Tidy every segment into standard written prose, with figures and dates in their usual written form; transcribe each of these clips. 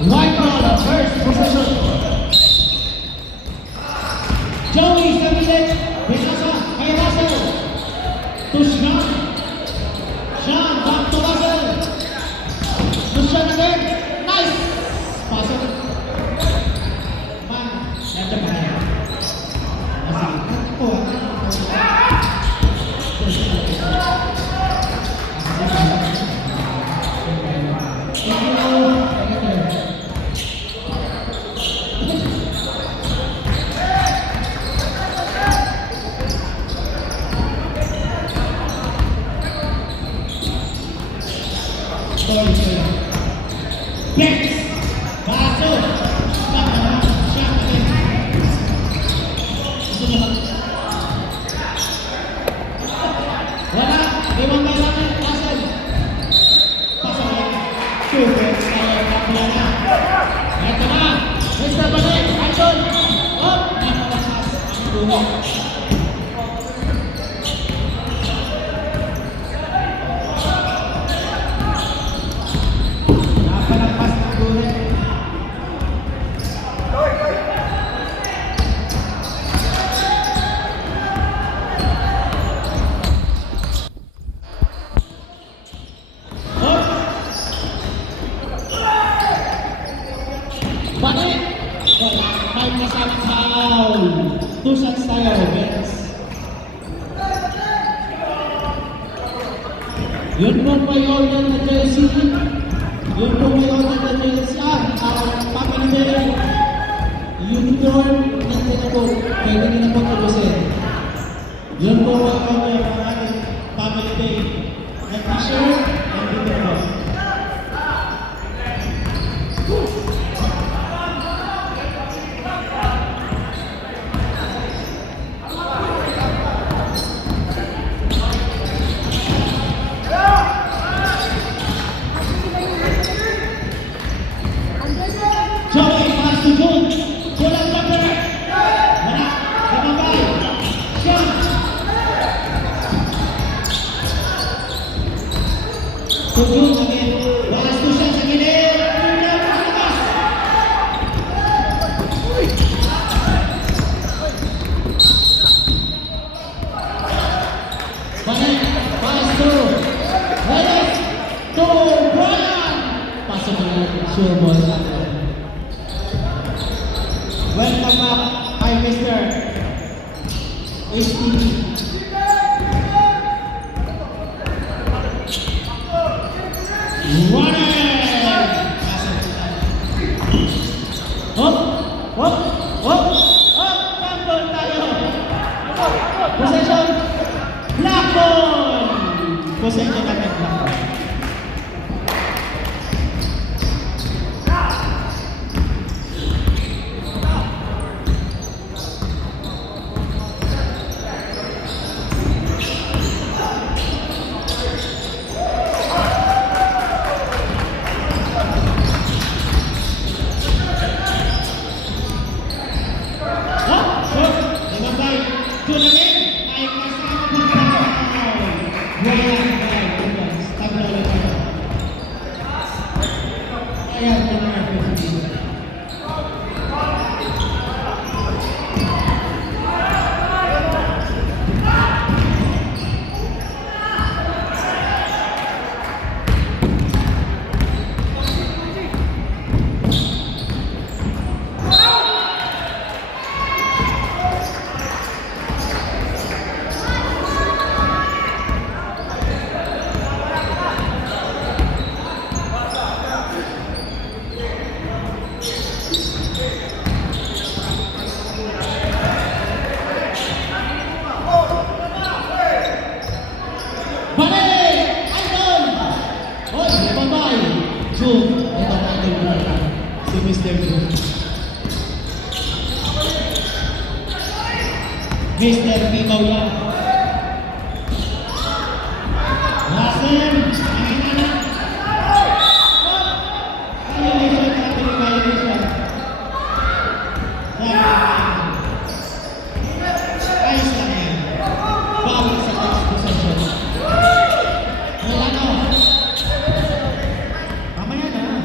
White ball, first possession. Joey sa milit. Pinasa kay Russell. To Sean. Sean, back to Russell. To Sean again. Nice. Pasok. Man, nandiyan pa kaya. Yes! Baso! Stop naman! Shot again! Gusto niya mag... Wala! Iwan ba natin? Russell! Pasok yan! Super! Kaya kapila na! Ito na! Mr. Banek! Action! Oh! Napalakas! Ang dulo! Balik! May masamang foul. 2 shots tayo, Vince. Yun po may order na jersey. Yun po may order na jersey. Papalitin. Uniform ng tinapot. Pwede nyo na po tubusin. Yun po may order ng ating papalitin. Ng t-shirt, ng uniform. Joey, pass to June. June ang jumper. Wala. Lumabay. Sean. To June again. Pass to Sean sa gilid. Tulad sa labas. Balik. Pass to Reyes. To Brian. Pasok na sure ball. Welcome back kay Mr. HTV. Runner! Hop! Hop! Hop! Hop! Fumble tayo! Possession! Black ball! Possession kami, black ball. Si Mr. Mr. Pimaw yan. Russell, nakita na. Violation natin, violation. Ayos lang yan. Bawal sa next possession. Wala na. Mamaya na.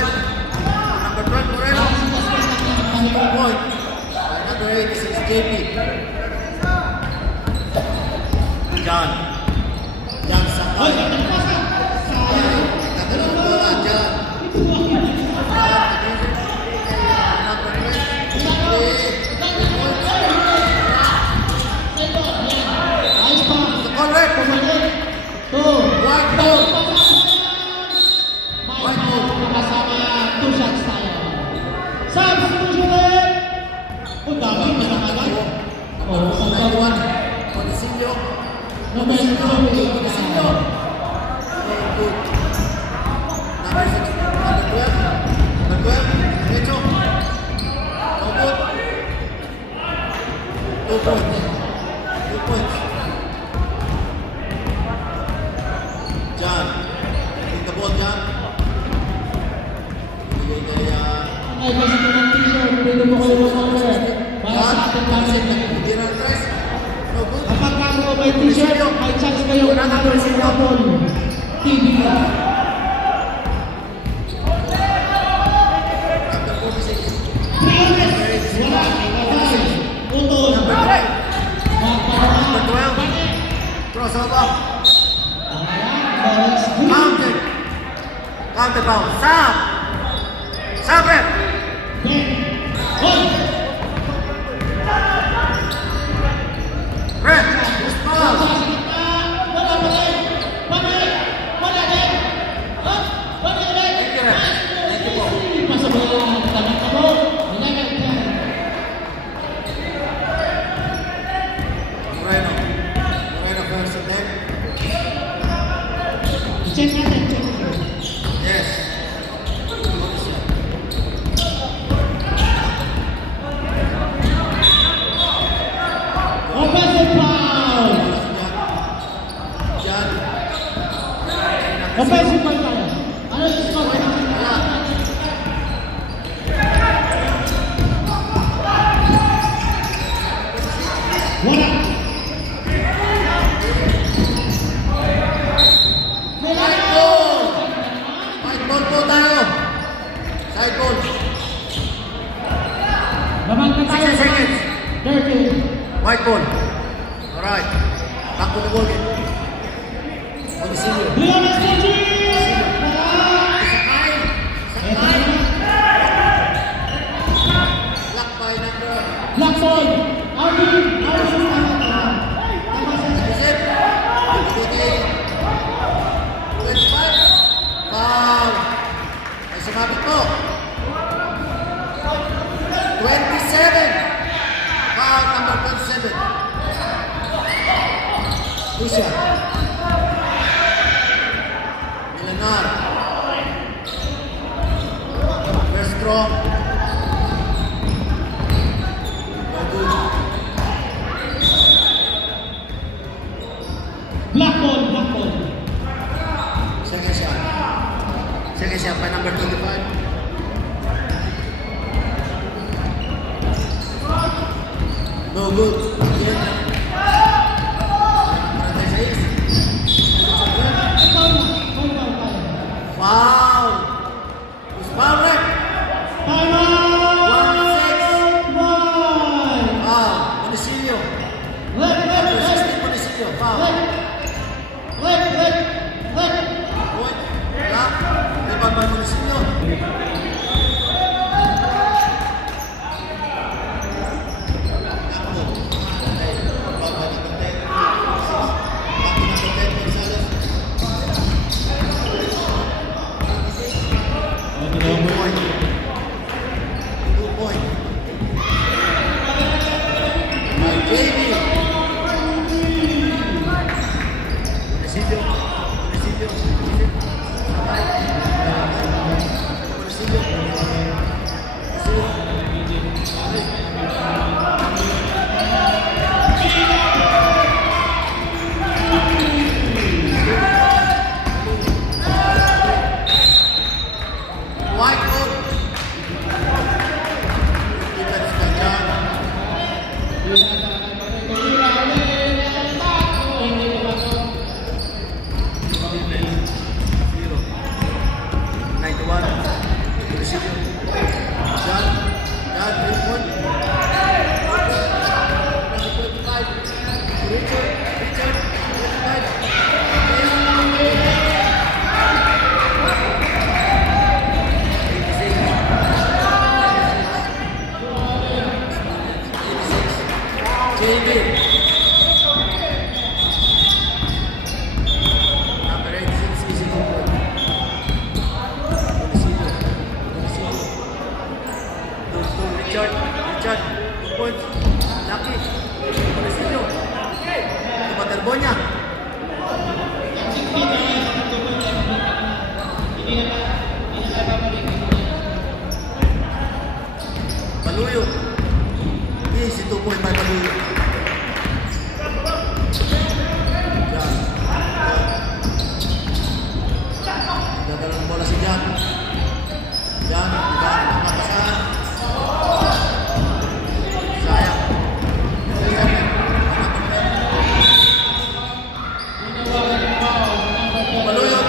Number 12, Moreno. 2 points. By number 86, JP. John. John Sakay. Tagalog bola, John. Number 20. Ayos pa. Correct. Pumalik. 2. White ball. White ball. Kasama 2 shots tayo. Substitution! O, dami na nakagay. O, ang tawa. Monasillo. Number 2. Monasillo. Very good. Number 6. Number 12. Number 12. Derecho. No good. 2 points. 2 points. John. Take the ball, John. Bigay kay Ay, kasi ito ng t-shirt. Pwede mo kayo mag-order. Para sa ating pamilya. Hindi na dress. No good. Kapag kaso may t-shirt, may chance kayo na natin sa Rapon TV. Number 46. Wala. Patay. Utol. Number 3. Magpapalala. Number 12. Crossover. Lawrence Green. Counter. Counter ball. Stop. Stop it. Ben. Hoy. Red. Ball. Sa gitna. Wala pa rin. Pabalik. Wala rin. Up. Wala rin. Thank you, Red. Thank you po. Pasabayan. Tanang ka mo. Nilagat ka. Moreno. Moreno first and then. Check natin. Check natin. Yes. Offensive foul. John. Offensive foul tayo. Ano yung score? Wala. White ball. White ball po tayo. Side ball. Laban na tayo. 60 seconds. 30. White ball. Alright. Back to the ball game. Monasillo. Leones Gigi! Sakay. Sakay. Block by number. Black ball. Alvin. Alvin. Isip. Ibigay. 25. Foul. Ay sumabit po. 27. Foul number 27. Lucia. Milanar. First draw. No good. Black ball. Black ball. Second shot. Second shot by number 25. No good. Again. Number 36. Foul na. Foul tayo. Foul. Who's foul rep? Time out! 1-6. One. Foul. Monasillo. Left, left, Number left. 16 Monasillo. Foul. Left. Left, left, left. Point. Block. Rebound by Monasillo. Richard. 2 points. Lucky. Presidio. Ito ba Terbonya? Paluyo. Easy 2 point by Paluyo. Jan. Dadala ng bola si Jan. Jan. Makapasahan. Sayang. Paluyo.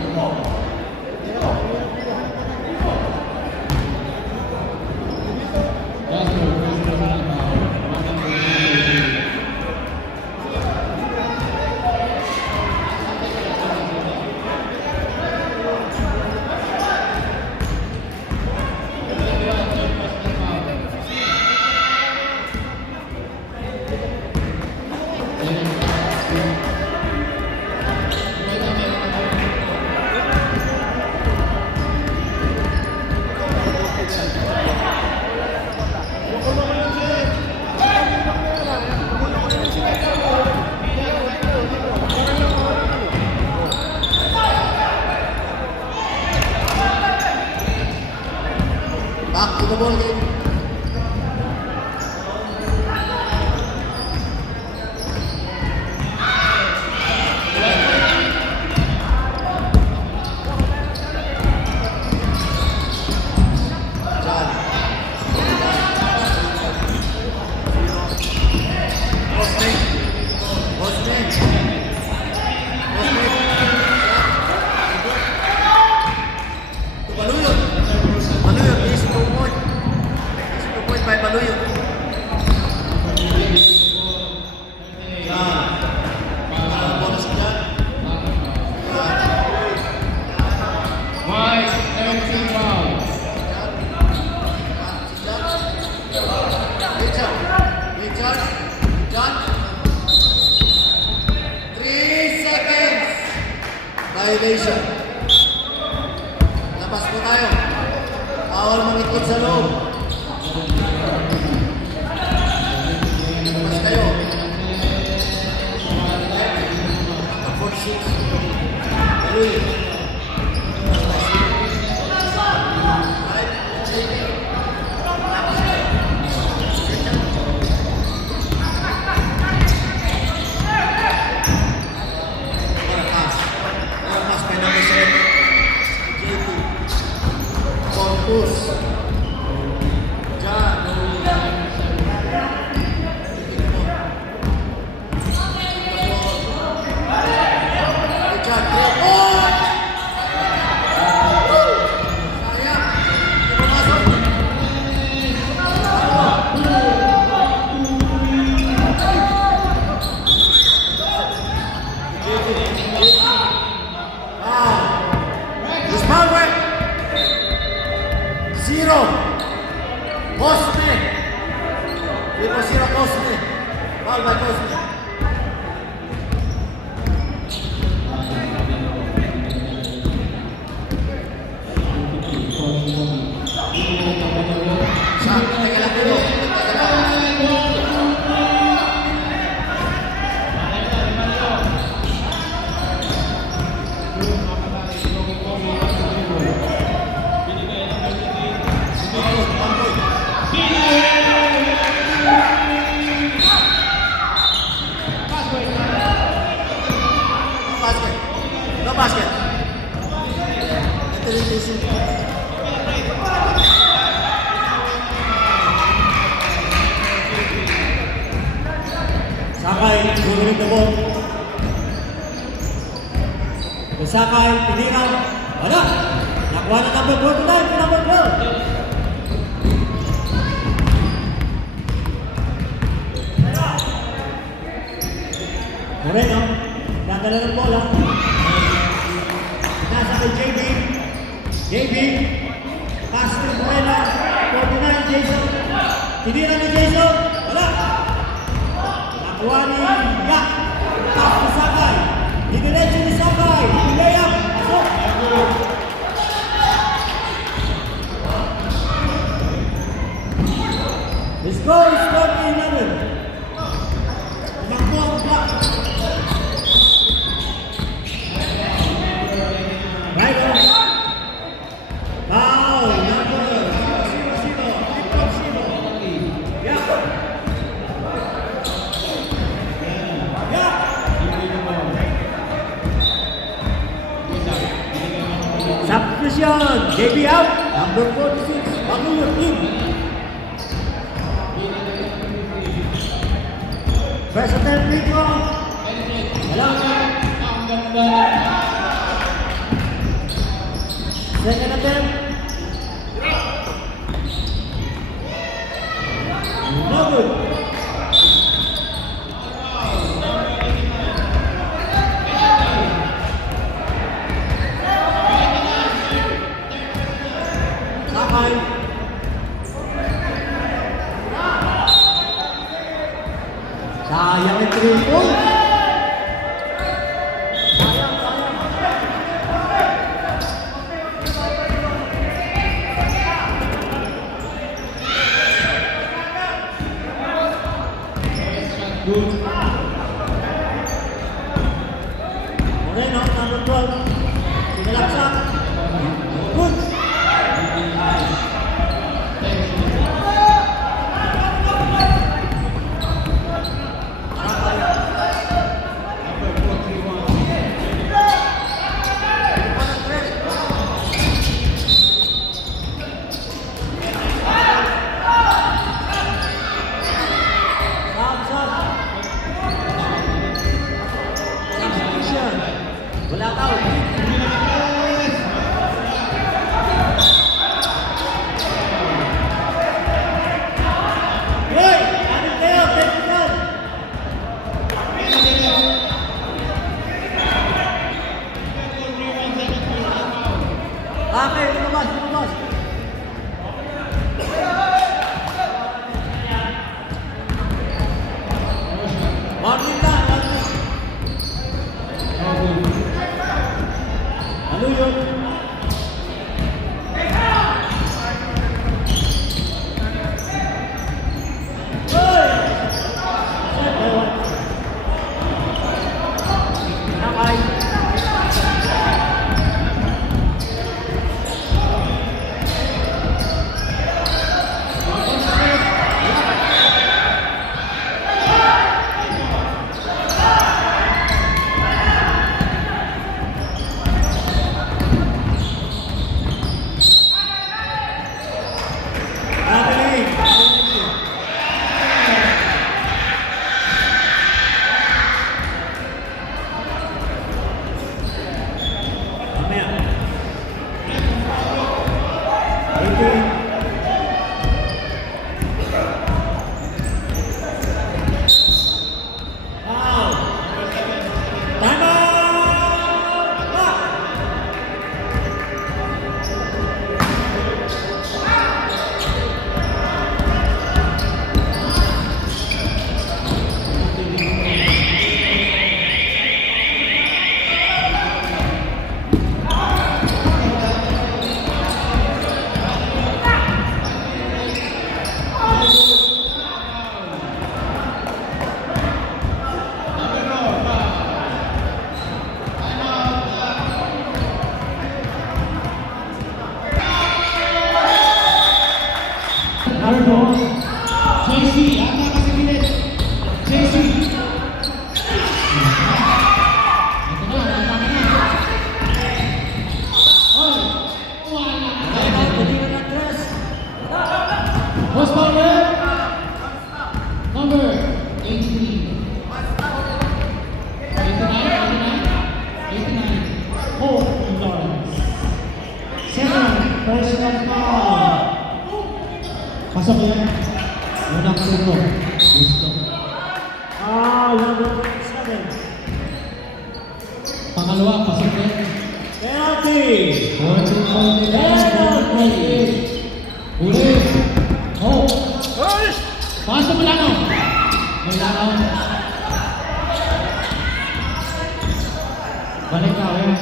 Time out. Back to the ball game. Violation. Labas po tayo. Bawal mangikot sa loob. Labas kayo. 46. Tuloy. Focus. Zero. Cosme. Triple zero Cosme. Foul by Cosme. Shot. Teka lang dito. Teka lang. Basket. No basket. 3-2-6. Sakay, gumaling the ball. Sakay, pinihan. Wala! Nakuha na number 49, number 12. Moreno, dadala ng bola. Nasa kay JB. JB, pass to Moreno. 49, Jason. Tinira ni Jason. Wala! Nakuha ni Yak. Pass to Sakay. Didiretso ni Sakay. Layup. Pasok. The score is 40-11. Takbo ang clock. Right on. Foul. Number 0-0. Yeah. Yeah. Substitution. JB out. Number 46. Pagulot in. First attempt, Rico. Wala. Ang ganda. Second attempt. No good. Sakay. Sayang yung 3 points. Good. Moreno, number 12. Sinalaksak. Good. Substitution. Wala tao. Hoy! Ano kayo? Technical! Okay, lumabas, lumabas. Marlin na, Marlin. Ano yun? Hoy! Nakay. JC, ata ka sa gilid. JC. Ito na, tama na. Hoy, personal foul. Pasok yan. Unang suko. Gusto. Number 7. Pangalawa, pasok yan. Penalty. 14 Uli. Oh. Pasok Milano. Milano. Balik ka, yan.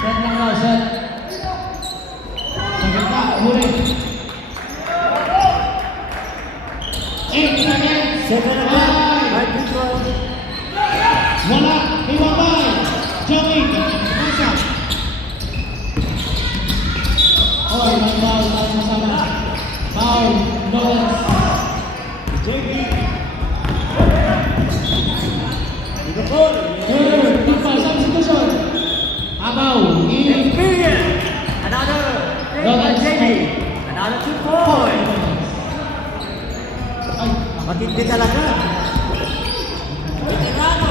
Set lang daw, set. Sa gitna, huli. 8 seconds. 7 again. Right control. Wala, ibabay. Joey, masa. Oh, may foul tayo masama. Foul, Lawrence. JB. Ito po. Third, Tipa, substitution. Abaw, in. Experience. Another. Lawrence. JB. Another 2 points. Ay, Matindi talaga. Veterano.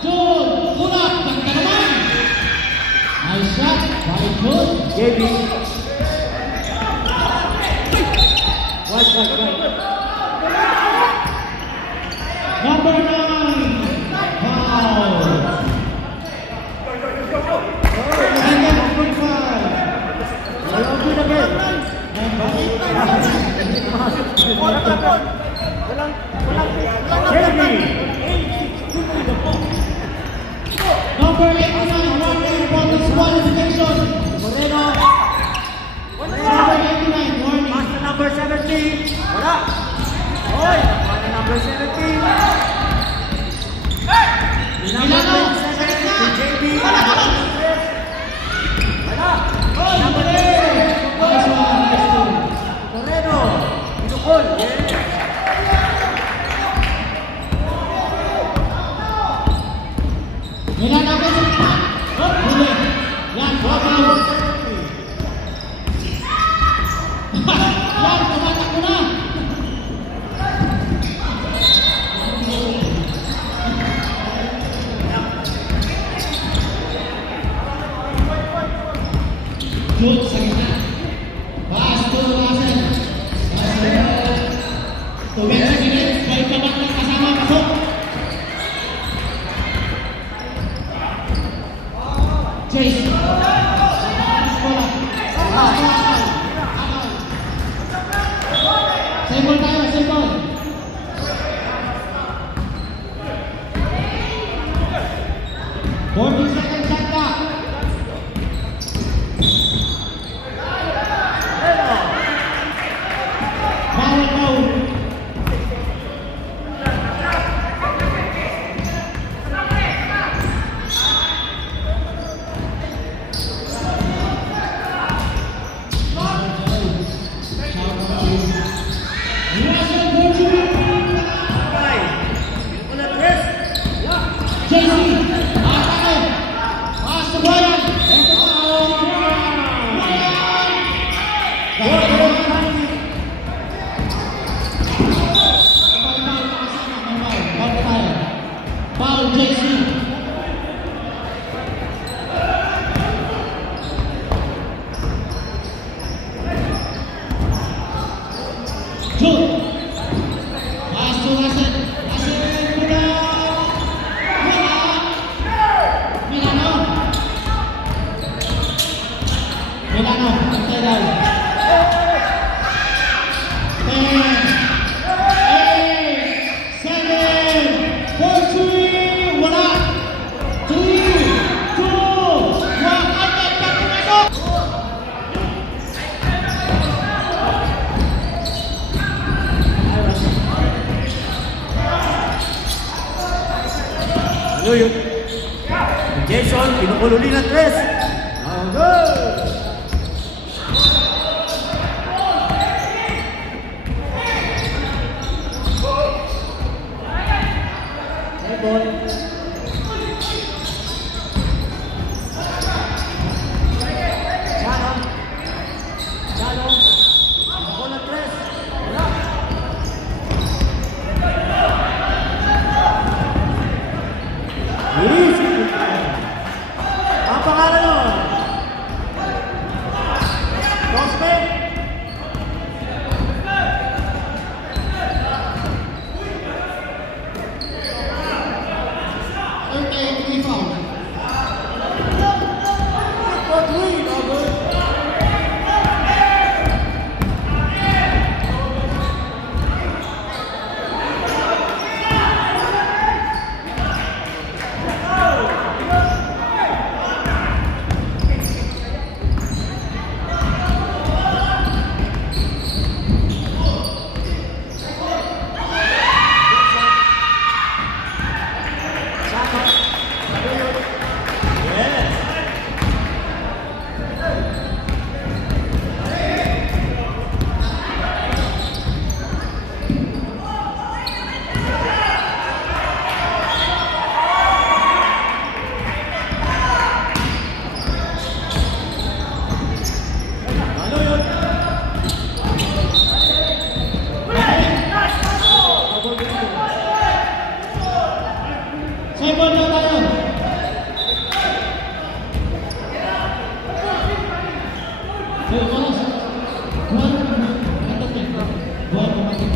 Jun, Burak, ganda naman. Nice shot, by Jun. JB. Right. Number 9, foul. Second free foul. Walang good again. JB. Number 89, warning for disqualification. Moreno. Number 89, warning. Pass to number 17. Wala. Oy, pass to number 17. Milano. JB. Wala. Number 10. Nice one, nice one. Moreno. Pinukol. Yeah. Milano ka sa gitna. Oh, huli. Yan, foul. Yan, tumatak mo na. Shoot sa gitna. Pass to Russell. Tubig sa gilid. May kabak ng kasama. Pasok. Chase. Bola. Same ball tayo, same ball. Forty seconds shot clock. Foul, foul. Russell Virtue. Okay. Pinukol at rest. JC. Atake. Pass to Brian. Foul JC. Jun. Pass to Russell. Russell Budak. Milano. Milano. Antay daw. 10, 8, 7, 4, 3, wala. 3, 2, 1, antay pa pumasok. Ano yun? Jason, pinukol uli ng tres. Good. Ball. Chano. Pinukol ng tres. Wala. Easy. Ang pangalan nun? May foul. For three, number. Simon na tayo. Hey, Wallace. Buwan niya. Buwan pumatik.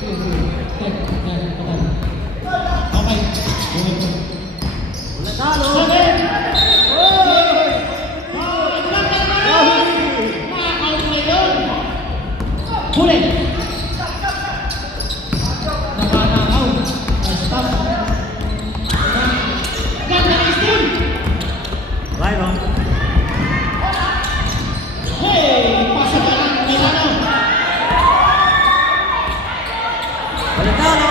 Sige. Yan. Okay. Buwan ko. Wala talo. Seven. Oh! Nakakalit na yun. Huli. Nakakaw. Stop. Ganda ng steam. Right on. Hey! Pasok ka lang. May talo. Wala talo.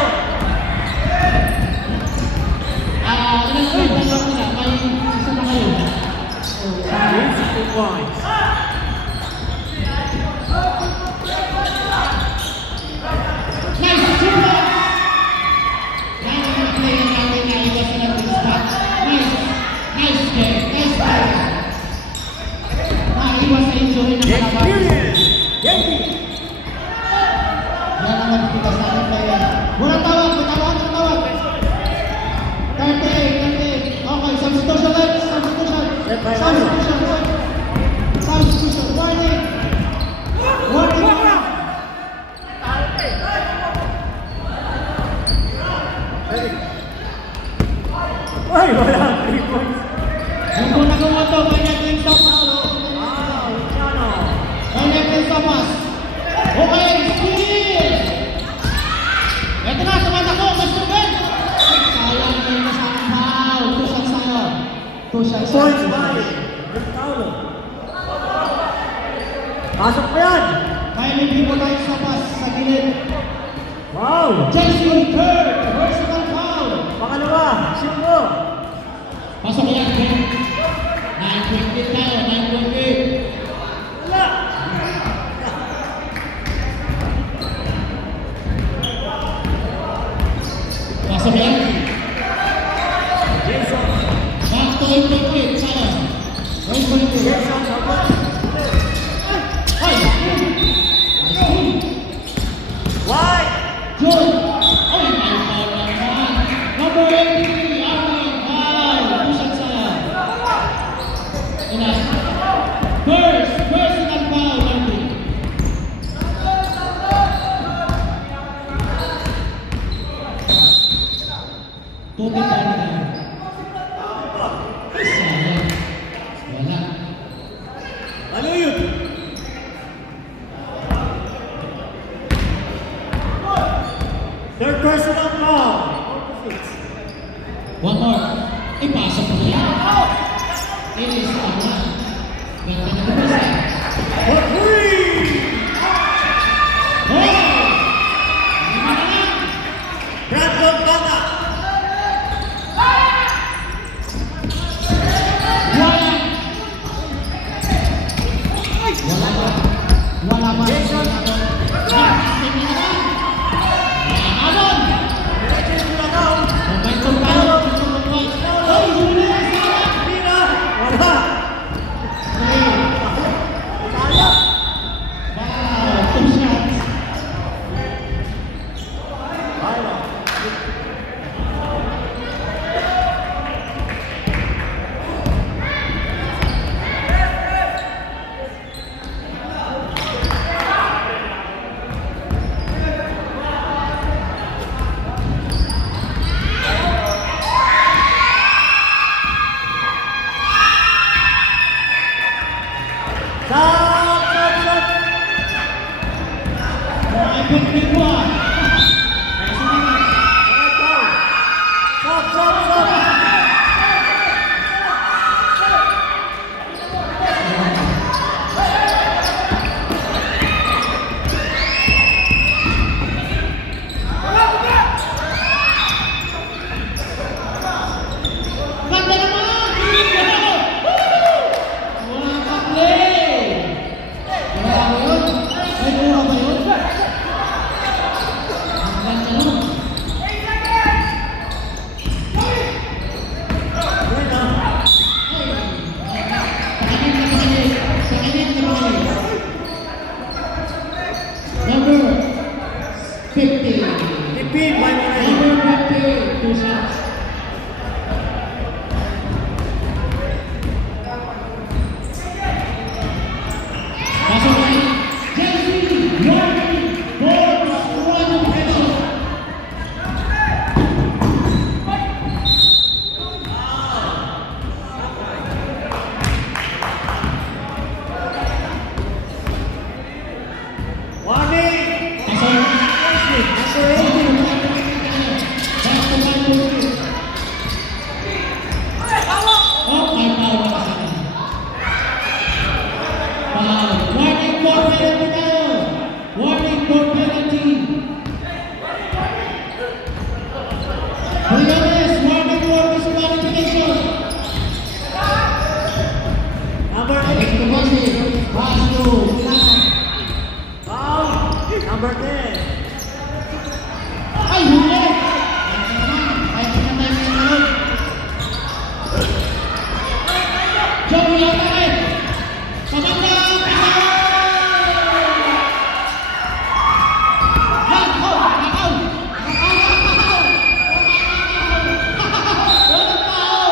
Ilang point lang ako na. May isa na kayo. James 2 points. Nice super! Nice play ng natin na iwas na natin spot. Nice game. Nakaiwas sa injury ng mga bata. Experience. Yankee. Yan ang nakikita sa ating player. Walang tawag. 38. Okay, substitution left. Substitution. Warning. Ay, wala. 3 points. Yung kung nagawa to, may net stop us. Wow, Luciano. May net stop us. Okay, steal! Ito na, tumatakbo. Mas tubig. Sayang kayo na sa foul. Two shots sa'yo. Points by Paulo. Pasok pa yan. May libo tayo sa pass sa gilid. Wow. Jason Kirk, personal foul. Pangalawa, shoot mo. Pasok yan, Ben. 9.8 tayo, 9.8. Wala. Pasok yan. Jason. Back to 8.8 tayo. 8.8. Jason, sabot. Ay! Nice team. Wide. Good. Ay, may foul naman. Number 83, Arnold. Foul. Two shots tayo. Enough. Personal foul, Arnold. Tubig tayo na. Sayang. Wala. Ano yun? Third personal foul. One more. Ipasok mo yan. Inis ka na. Ganda na lumasa. For three. Hey! Ano na lang? Brandon Bata. Wala. Wala ba? Jason. Fantastic na naman. Hamon. Jason Lanao. Momentum tayo. Ay, huli na sana. Pina. Wala. Three. Ganda naman! Wala ka play! Wala ba yun? Ay, wala ba yun? Ang ganda naman. Number 50. Tipid, by Moray. Number 50, 2 shots. Pasok na ni Chelsea Yorkie Forbes, 1 peso. Warning! Pasok. Number 18. Back to back to three. Oh, may foul na kasi. Foul. Warning for penalty tayo. Warning for penalty. Briones, warning for disqualification. Number 8. Next to Basi. Basyo. Foul. Number 10. Ay, huli! Ay, pinatay niya na yun. Joey Alvarez! Pamanda! Lakaw! Lakaw! Walang tao!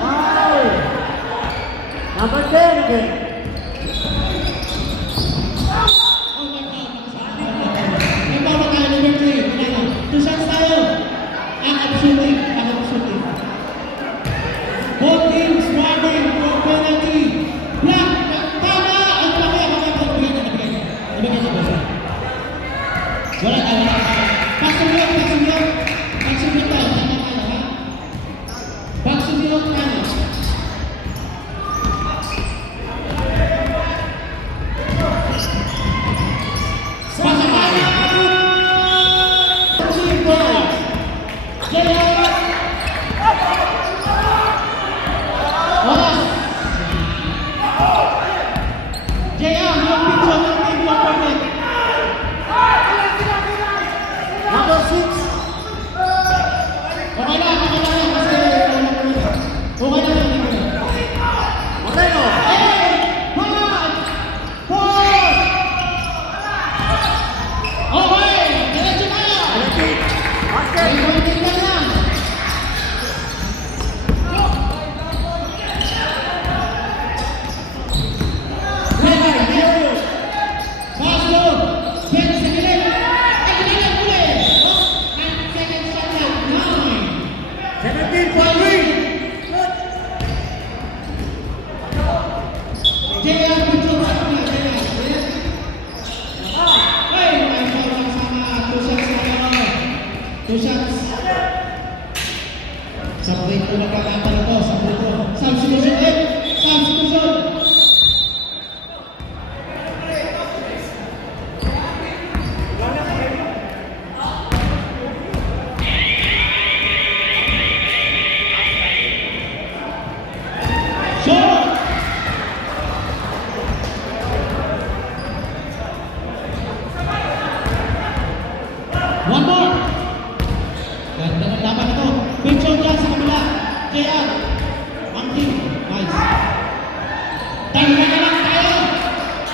Foul. Number 10 again. Oh, may foul. May foul na tayo, number 3. Wala na. 2 shots tayo. Ang shooting. Both teams warning for penalty. Black, tama! Ang laki, nabigyan na ba siya? Wala na. Pagsumiyot tayo. Tama tayo, ha? Pagsumiyot tayo. Number 6. Moreno. Penalty. Basket. Seventeen for three. Two shots. Sa break ko nagkakata na to. Sa break ko. Substitution ulit. Substitution. Shot. One more. Ganda ng laban ito. Picture dyan sa kabila. Kaya, ang team. Nice. Tayo na lang tayo.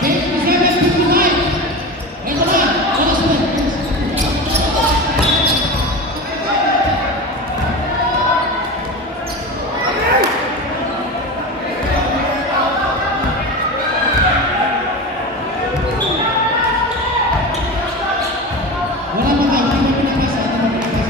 57-55. Ito na. Oras na. Wala pa ba? Hindi mo pinapasa. Hindi mo pinapasa.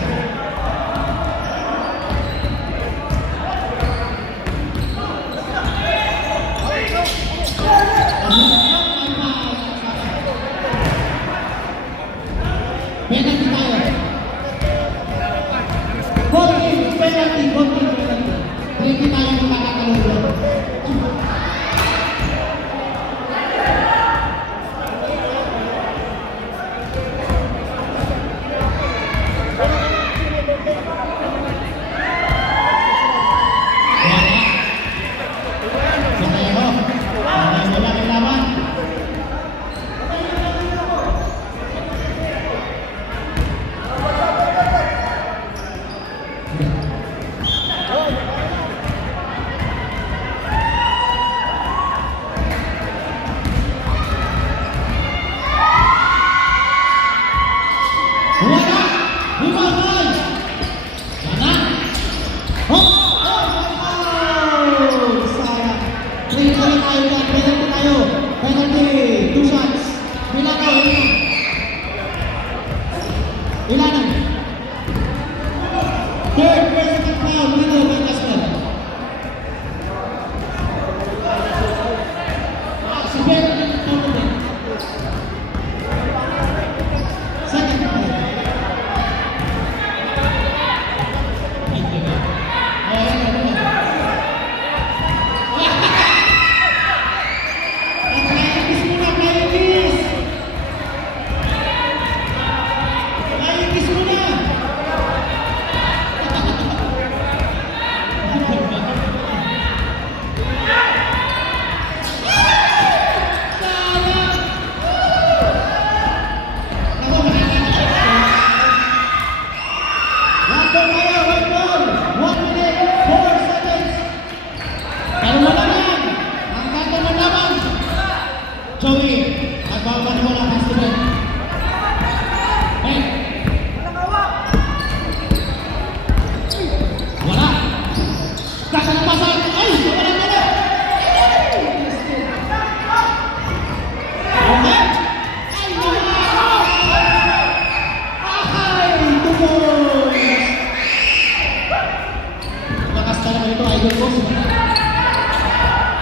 ito, idol ko.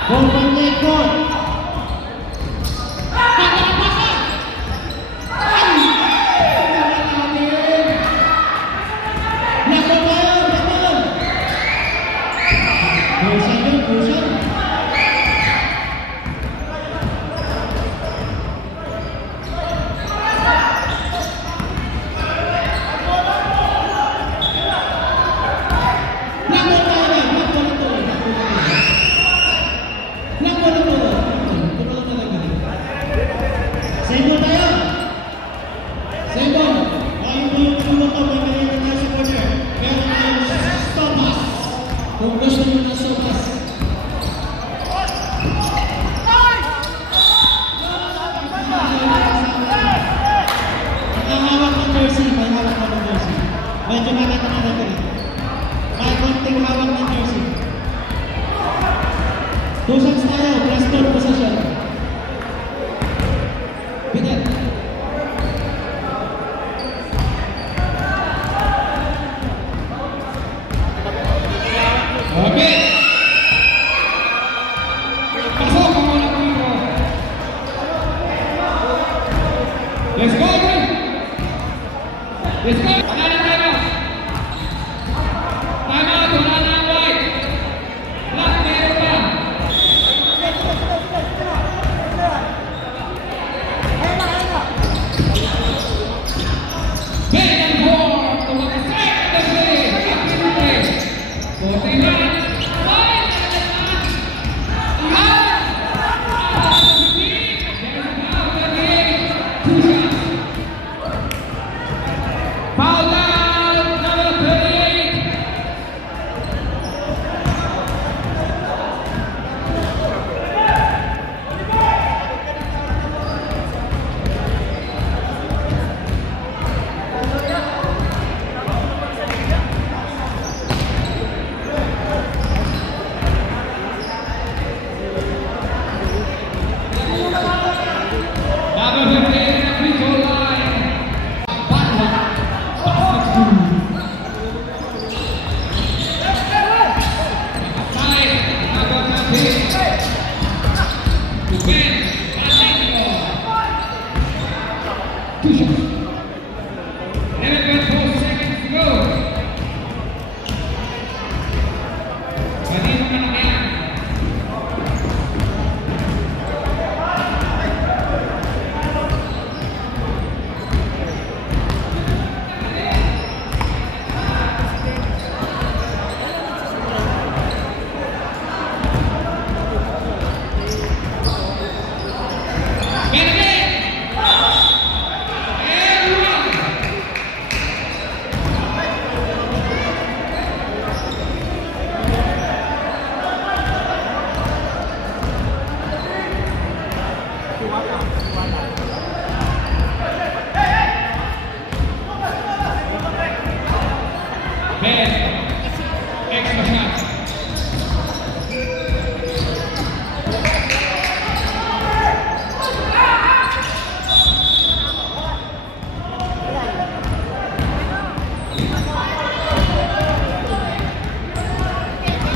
Ball from left court. Pagkakapasan! Ay! Nako tayo, nako! Pusan yun, pusan. Nako tayo, nako na to, nako na to. Nako na to. Ito pala talaga. Sebo tayo. Sebo. Ayun po yung tulong ko. May kanina tayo sa corner. Meron tayong stop us. Kung gusto nyo na stop us. Ang hawak ng jersey. May hawak ng jersey. Medyo makita na natin. May konting hawak ng jersey. Two shots tayo. Plus 4 possession. Bigat. Okay. Pasok ang mga pumiko. Let's go, bro. Let's go. Wala na tayo. Time out. Wala na ang white. Black, meron pa. Bend and forward to the second place. Puting na. White. Foul out, number 38. Number 15 at free throw line. Batwa. Five. Number 15. To Ben. Atletico. Two shots. 11.4 seconds to go. Kanino ka na kaya? Benedict! And one! Ben, extra shot.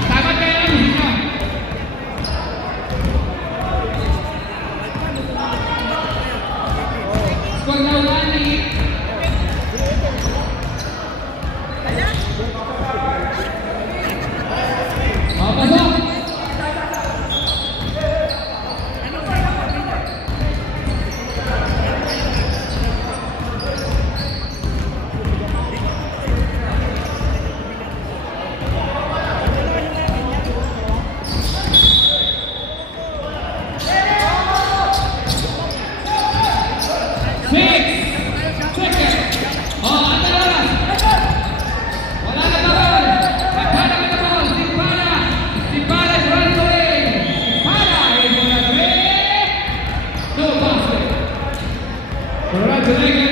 Tamat kayo ng hino. Score na ulan ni pasok. Six seconds. Ante na oras. Wala na bawal. Nagpana ka na bawal. Simpana. Simpana is running away. Simpana is on the way. No basket. Congratulations.